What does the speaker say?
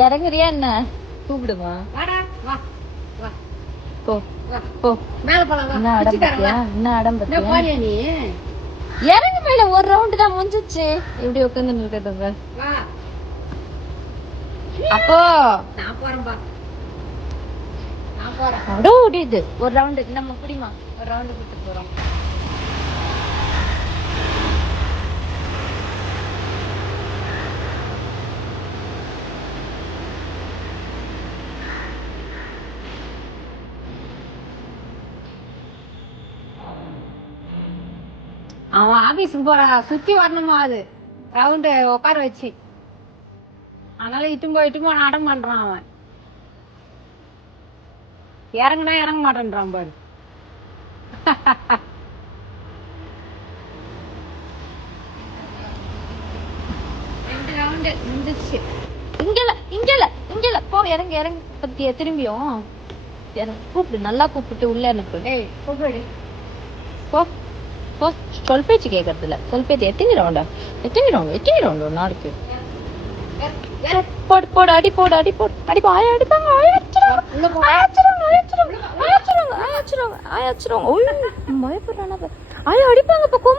இறங்குறியா என்ன? கூப்பிடுவா. போ போ. என்ன அடம் பத்தியா? என்ன அடம் பத்தியா? இறங்கு மேல. ஒரு ரவுண்டு தான் முடிஞ்சிச்சு. எப்படி உட்காந்து இருக்கிறது? அப்போ நான் போறேன்பா. ஓடிது ஒரு ரவுண்டு. நம்ம குடிமா ஒரு ரவுண்டு கூட்டு போறோம். அவன் ஆபீஸுக்கு போற சுத்தி வரணுமா? அது ரவுண்டு உட்கார வச்சு. அதனால இட்டும்போ அடம் பண்றான் அவன். இறங்குனா இறங்க மாட்டேன்றான் பாரு. இங்கல போ. இறங்கு பத்திய திரும்பியும் கூப்பிடு. நல்லா கூப்பிட்டு உள்ள அனுப்பு. போ போ. சொல் பேச்சு கேட்கறதுல. சொல் பேச்சு. எத்தனை ரவுண்டு நாளைக்கு? போடு போடு. அடி போடு. ஆயா அடிப்பாங்க. ஆயா அடிப்பாங்க. ஆயா அடிப்பாங்க.